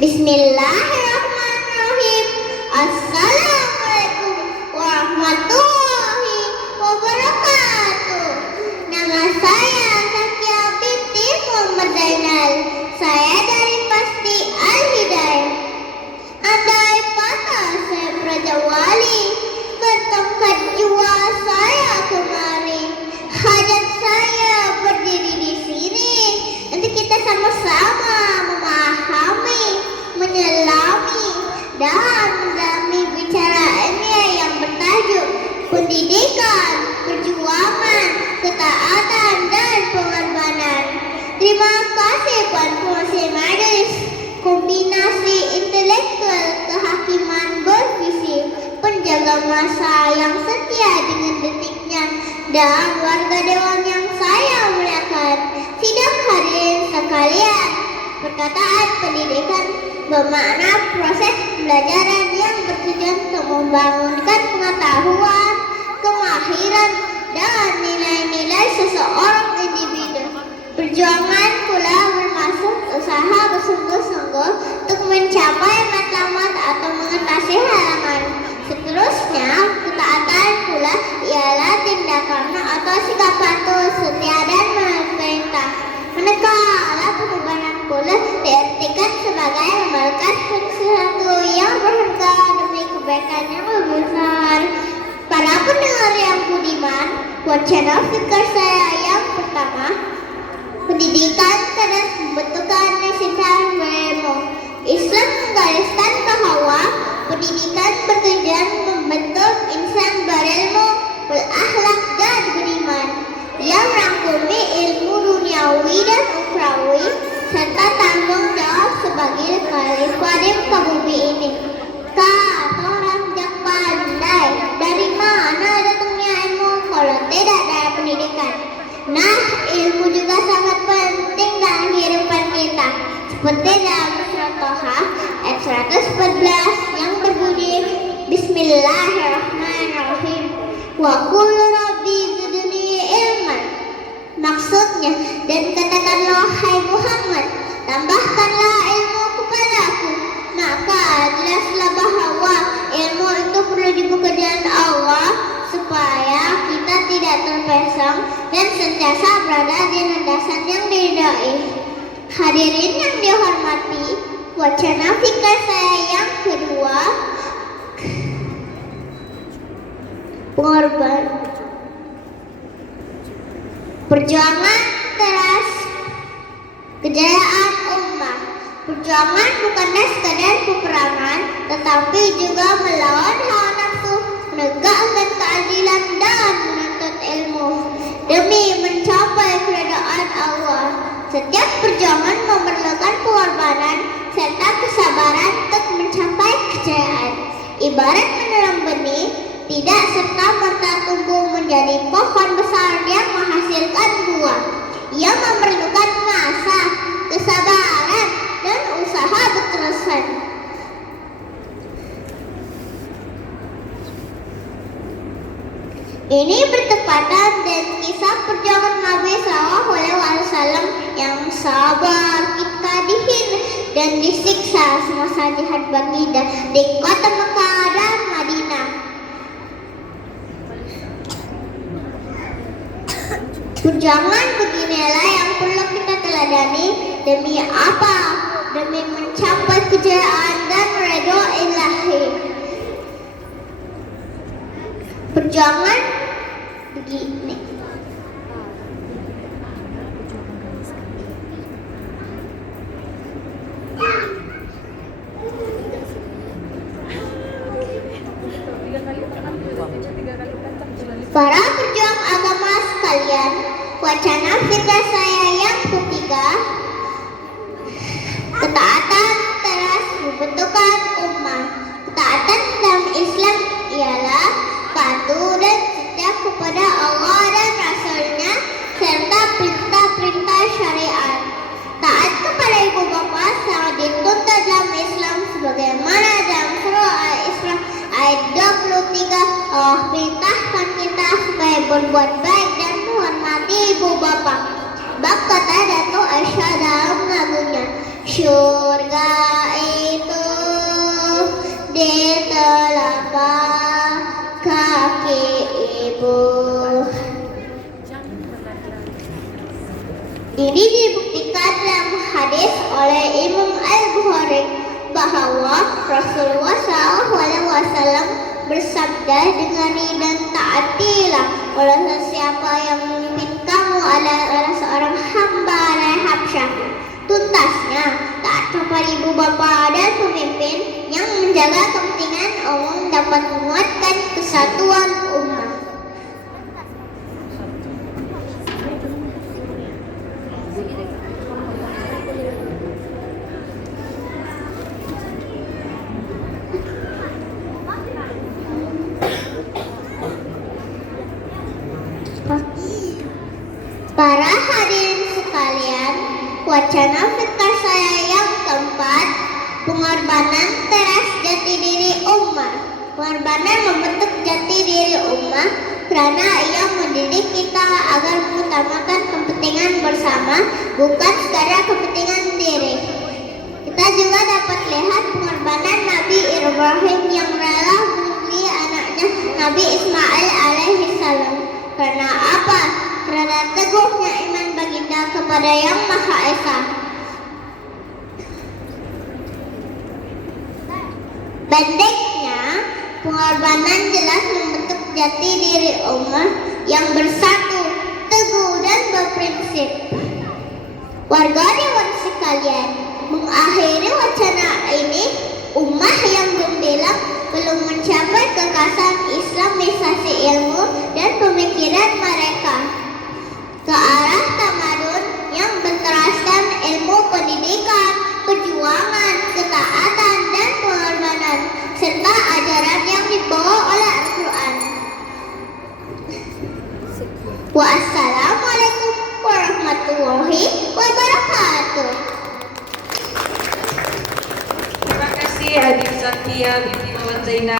Bismillahirrahmanirrahim. Assalamualaikum warahmatullahi wabarakatuh. Nama saya Zakia binti Muhammad Zainal. Saya dari Pasti Al-Hidayah. Andai kata saya Raja Wali, bertongkat jua saya kemari. Hajat saya berdiri di sini untuk kita sama-sama memahami, menyelami dan mendalami bicaraannya yang bertajuk pendidikan, perjuangan, ketaatan dan pengorbanan. Terima kasih Puan Pengurusi Majelis. Kombinasi intelektual, kehakiman bervisi, penjaga masa yang setia dengan detiknya, dan warga dewan yang saya muliakan. Sidang hadirin sekalian, perkataan pendidikan bermakna proses pembelajaran yang bertujuan untuk membangunkan pengetahuan, kemahiran, dan nilai-nilai seseorang individu. Perjuangan pula bermaksud usaha bersungguh-sungguh untuk mencapai matlamat atau mengatasi halangan. Seterusnya, ketaatan pula ialah tindakan atau sikap patuh, setia dan memerintah. Manakala pengorbanan pula diartikan sebagai membalaskan sesuatu yang berharga demi kebaikan yang lebih besar. Para pendengar yang budiman, wacana fikir saya yang pertama, pendidikan terus membentukkan insan berilmu. Islam menggariskan bahwa pendidikan bertujuan membentuk insan berilmu, berakhlak dan beriman, yang merangkumi ilmu duniawi dan ukhrawi serta tanggung jawab sebagai khalifah di muka bumi ini. Kata orang jak pandai, dari mana datangnya ilmu kalau tidak dari pendidikan? Nah, ilmu juga sangat penting dalam kehidupan kita. Seperti dalam surat Toha ayat 114 yang berbunyi Bismillahirrahmanirrahim. Wa qul rabbi zidni ilman. Maksudnya, dan katakanlah hai Muhammad, tambahkanlah ilmu kepadaku. Maka jelaslah bahwa ilmu itu perlu dipekerjakan Allah supaya kita tidak terpesong dan sentiasa berada di landasan yang diridhai. Hadirin yang dihormati, wacana fikir saya yang kedua, pengorban. Perjuangan keras, kejayaan umat. Perjuangan bukanlah sekadar peperangan, tetapi juga melawan hawa nafsu, menegakkan keadilan dan menuntut ilmu demi mencapai keridhaan Allah. Setiap perjuangan memerlukan pengorbanan serta kesabaran untuk mencapai kejayaan. Ibarat menanam benih, tidak serta-merta tumbuh menjadi pohon besar yang menghasilkan buah. Ia memerlukan masa, kesabaran, dan usaha berterusan. Ini bertepatan dengan kisah perjuangan Nabi SAW yang sabar ketika dihina dan disiksa semasa jihad Baqidah di kota Mekah dan Madinah. Perjuangan beginilah yang perlu kita teladani. Demi apa? Demi mencapai kejayaan dan ridho ilahi. Perjuangan begini. Para pejuang agama sekalian, wacana fikir saya yang ketiga, ketaatan terus membentukkan umat. Ketaatan dalam Islam ialah patuh dan setia kepada Allah dan Rasul-Nya serta perintah-perintah syariat. Taat kepada ibu bapa sangat dituntut dalam Islam sebagaimana dalam surah Al-Isra ayat 23, Allah perintahkan kita supaya berbuat baik dan menghormati ibu bapa. Bab kata Datuk Aisyah dalam lagunya, surga hadis oleh Imam Al-Bukhari bahwa Rasulullah SAW bersabda, "Dengari dan taatilah, oleh siapa yang memimpin kamu adalah seorang hamba dari Habsyah. Tuntasnya taat kepada ibu bapa dan pemimpin yang menjaga kepentingan umum dapat menguatkan kesatuan umat." Para hadirin sekalian, wacana fikih saya yang keempat, pengorbanan teras jati diri ummah. Pengorbanan membentuk jati diri ummah karena ia mendidik kita agar mengutamakan kepentingan bersama, bukan sekadar kepentingan diri. Kita juga dapat lihat pengorbanan Nabi Ibrahim yang rela membeli anaknya Nabi Ismail alaihissalam. Karena apa? Karena teguhnya iman baginda kepada Yang Maha Esa. Pendeknya, pengorbanan jelas membentuk jati diri ummah yang bersatu, teguh dan berprinsip. Warga dewan sekalian, mengakhiri wacana ini, ummah yang gemilang belum mencapai kekasan islamisasi ilmu dan pemikiran mereka ke arah tamadun yang berteraskan ilmu pendidikan, perjuangan, ketaatan, dan pengorbanan, serta ajaran yang dibawa oleh Al-Quran. Wassalamualaikum warahmatullahi wabarakatuh. Terima kasih Adik Zakia binti Muhammad Zainab.